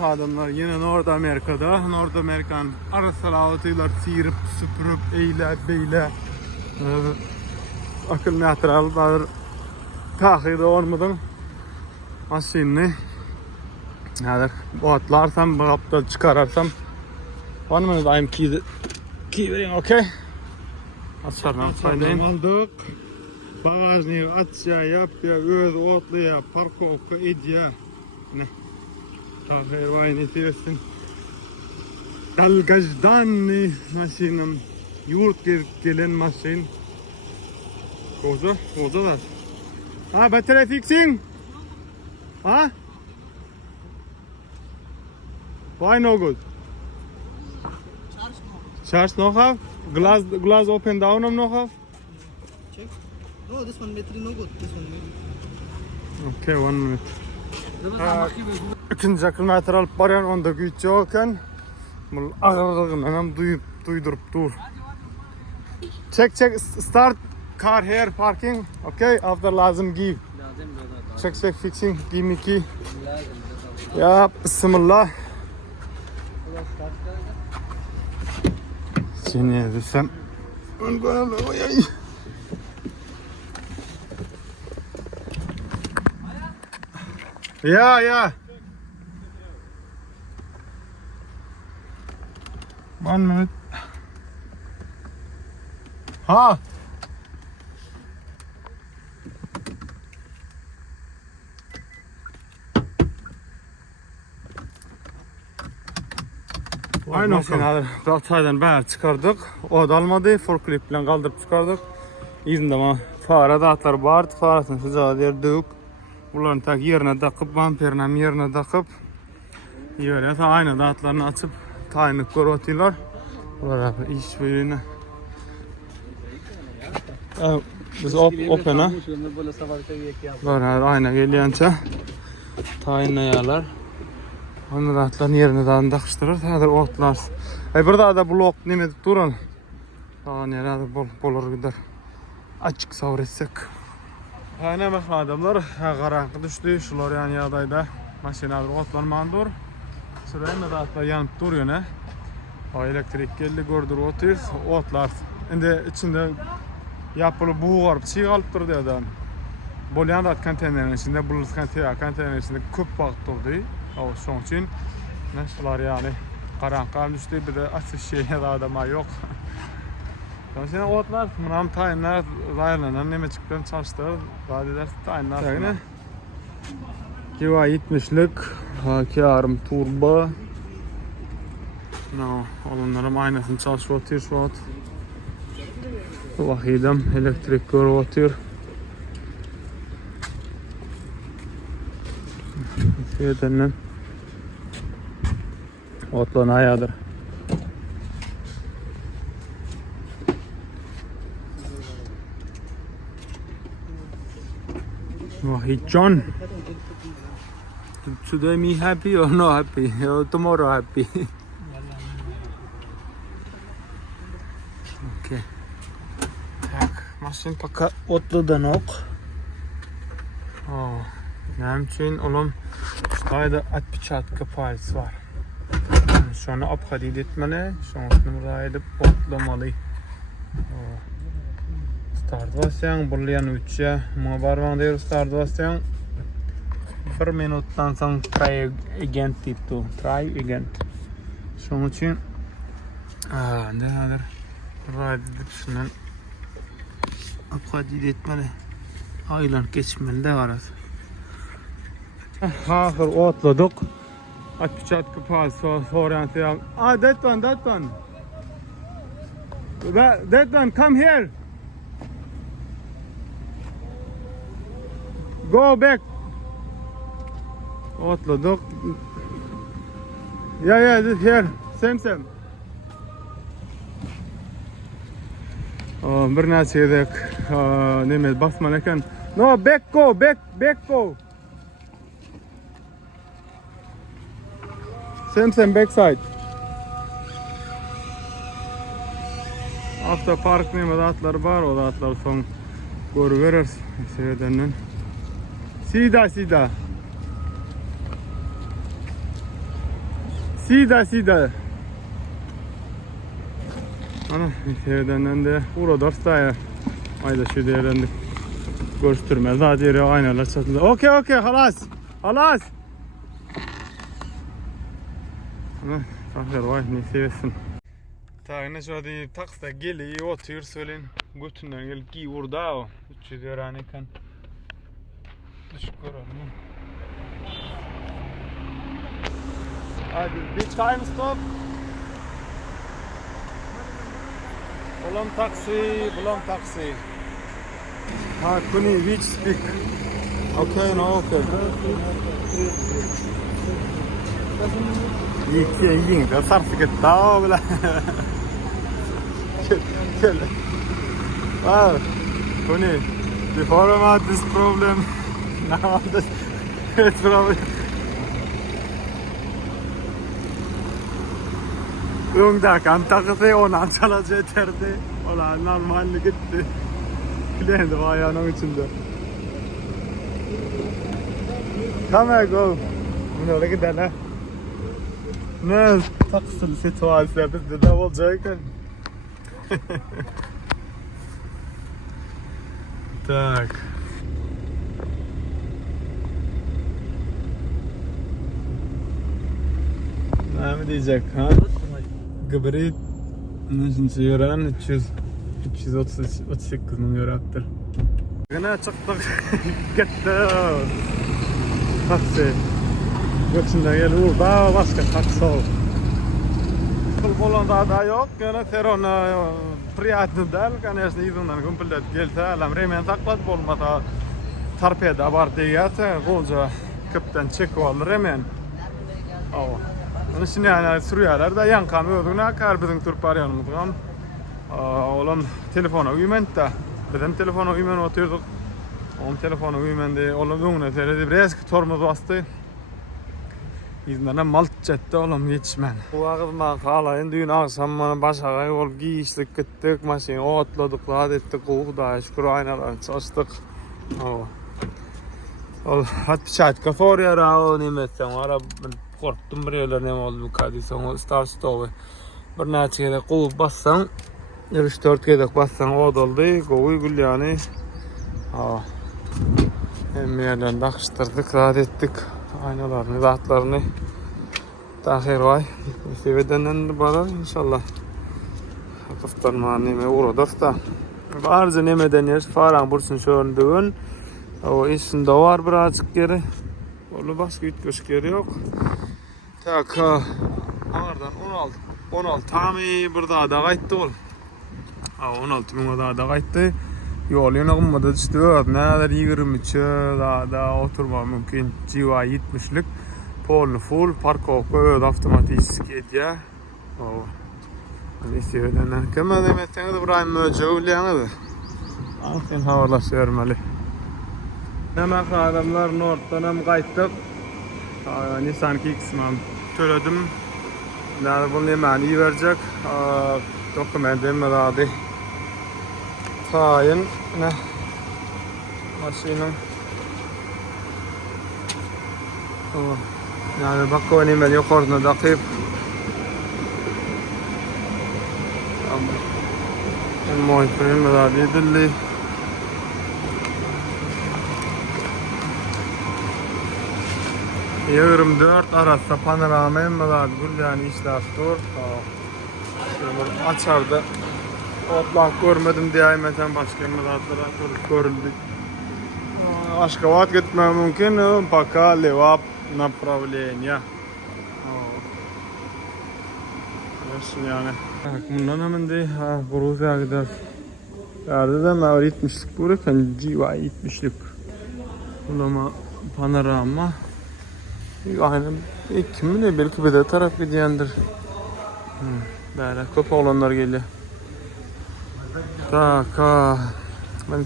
adamlar yine North Amerika'da. North Amerikan arasalavatiler sıyırıp süpürüp eyle beyle akıl naturallar tahide olmadan maşinini yani atlarsam kapta çıkararsam 1 minute I'm keeping okay. Açarım sayın aldık. Bagajını açya yap ya öz otluya parkovka edya. Ne? Tahir vay ne diyorsun? Dalgajdan maşinam yurt gelen maşin. Koza var. Ha battery fixing? Ha? Why no good? Charge no have? Glass open down no have? Check. No, this one battery no good. This one maybe. Okay, 1 minute. İkinci akılmetri alıp barayan onda güç yokken bu ağırlığını hemen duydurup dur. Check start car here parking. Okay, after lazım give. Check fixing give me key. Ya bismillah. Seni desem. Yeah. 1 minute. Ha. Aynen makineleri Rahtay'dan beri çıkardık. O da almadı. Forklift ile kaldırıp çıkardık. İzinde ama fara dağıtlar vardı. Farasını sıcağı derdük. Bunların tak yerine takıp, vampirin yerine takıp böyle aynı dağıtlarını açıp tayinlik görüyorlar. Bunlar iş böyle. Biz open ha. Böyle aynı geliyorsa tayinle yerler. Onu dağıtların yerine dağını takıştırır. Hadır otlar. Burada da blok ne edip durun. Daha nerede bolur gider. Açık savretsek. Ne bakın adamlar, karanlık düştü, şular yani yağdayda maşinalar otlanmandır. Sırayla da atlar yanıp duruyor ne? O elektrik geldi, gördür oturuyoruz, otlar. Şimdi içinde yapılı buğu var, bir şey kalıp durdu adam. Bolyan da konteynerin içinde, buluz konteynerin içinde köp bağıt durdu. O son için, şular yani karanlık düştü, bir de açık şey ya da adama yok. Şimdi otlar, bunun tayinler raylanan neme çıktıklarını çalıştırır, vadiler tayinler sonra. Kiva 70'lik, Hakiarım turbo. Onların aynasını çalışıyor şu an. Vahidem elektrik görüyor. Şeyden otlan ayadır. Wahid John. Today me happy or no happy? Or tomorrow happy? Okay. Tak, maşin paka otludan ok. Benim için oğlum şurada atpıçatka faiz var. Şunu abhadid etmeli, şunu buraya edip otlamalı. Start basyan, burlayan uçya. Ama barman diyor start basyan. 1 minuttan sonra try again tiptu. Try again. Şunun için nedir? Ride edip şundan abhadid etmeli. Aylan geçmeli de var. Ahır otladık. Atpıçatka faiz sonra that one. That one, come here. Go back. Otladık. Yeah, this here. Same. Bir narsa yedik. Neme basman ekan. No, back go. Same backside. After park neme dağıtlar var, o dağıtlar son görüveririz. Şeyden. Sida. Sida. Ana evden de uğradık da ayda şu değerlendik. Görüştürmez. Daha diğeri aynalar satıldı. Okey halas. Ahir vay ne seversin. Tağına şöyle taksda geliyor oturuyor söyleyin. Götünden gelip giy orada o. 300 euro kan. Düşük oranı. Hadi bir time stop. Bulam taksi. Ha kuni which speak. Okay. Ying da sarfı gitti bla. Gel. Wow. Kuni before I had this problem. Now this problem. Yungda kan taksi ona çalacak yeterdi. Ola normalde gitti. Klienti var ayağının içinde. Come go. Bunu öyle gidelim ha. Ne taksili situasyon bizde de olacak. Tak. Ne mi diyecek ha? Gıbrit neşinci yoran 338 yoraktır. Gene çıktık. Gitti. Taksi. Göçünden gel burada başka taksi ol. Kolonda da yok. Gene terona priyatlı del. Конечно, izundan kumpullet gelse. Alam remen taklat olmasa tarpeda var diyete. Golca köpten çek ol remen. Ava. Onun için yani sürüyorlar da yan kamyonuna kar bizim turpar yanımızdan. Oğlum telefona uyumente. Bizim telefona uyumen oturduk. Onun telefona uymende oğlum önüne teredi biraz tormuz bastı. İzmene malt çetti oğlum yetişmen. Bu ağızman kalayın düğün akşam bana başa yol giyiştik gittik maşin otladık rahat ettik da şükür aynalar çalıştık. Ol hat piçat kafor yara o nimetten ara korktum buraya ne oldu bu kadıysan o start stop'u. Bir neçe kılıp bassan 3-4 kere bassan o doldu kovuy gül yani. Hem yerden takıştırdık rahat ettik. Aynalarını, rahatlarını tahir vay. Sevdenden bana inşallah. Hafiften manime uğradık da. Barca nemeden yer faran bursun şöndüğün. O işinde var birazcık geri. Onu başka ütköş geri yok. Tak oradan 16 tami bir daha da kayıttı ol. 16 bin daha da kayıttı. Yol yanılmadı işte neler 23 daha oturma mümkün civa 70'lik pol full park öyle otomatik ediyor. Hani sevdenen kime demekten de burayı möcevliyanı. Aferin havalar vermeli. Demek adamlar North'tan hem kayıttık. Nissan Kicks'man töledim. Yani bunu hemen iyi verecek. Dokumentim vardı. Tayin ne? Maşinin. Yani bak o hemen yukarıda dakip. Monitörüm vardı dilli. Yarım 4 arası panoramem var. Gül yani işler dur. Açardı. Otlak görmedim diye aymetten başka mıratlara görüldük. Aşkavat gitmem mümkün. Пока левап направление. Yani. Bundan hemen de Gruzya'ya gider. Yerde de mevri 70'lik burası. Civa 70'lik. Bulama panorama. Aynen. Kim ne belki bir de taraf gidiyendir. Böyle köp oğlanlar geliyor. Tak. Ben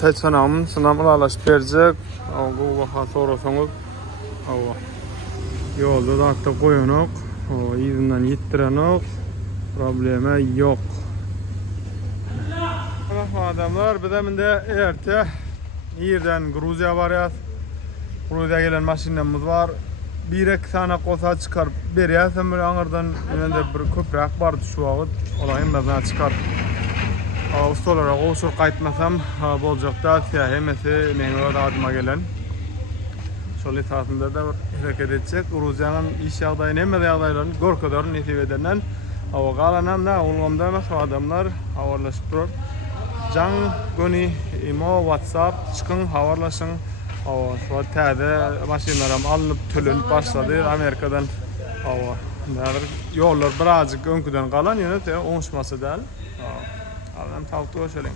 tayt sanamın sınavını alaşıp verecek. Bu vaxa sonra sonuç. Yolda da hatta koyunuk. İzinden yittirenuk. Problemi yok. Adamlar bir de erte yerden Gruzya var ya. Gruzya gelen maşinemiz var. bir-iki tane kosa çıkarıp berýärsen bir aňyrdan ýöne bir köprek bardy şu wagt. Olayım bazan çıkar. Ustalara goşur gaýtmasam boljak da hemesi meňe de adyma gelen. Şol etatynda da bir hereket etjek. Gruziýanyň iş ýagdaýyny hemme ýagdaýlaryny görkezlerini netip edenden awa galanam da ulgamda başga adamlar habarlaşyp durar. Jan göni imo WhatsApp çykyn habarlaşyň. Awa şu täze maşinalaram alınıp tölenip başlady Amerikadan. Awa ýollar birazjyk öňküden galan ýöne oňuşmasy däl. Adam tawuk göşelen.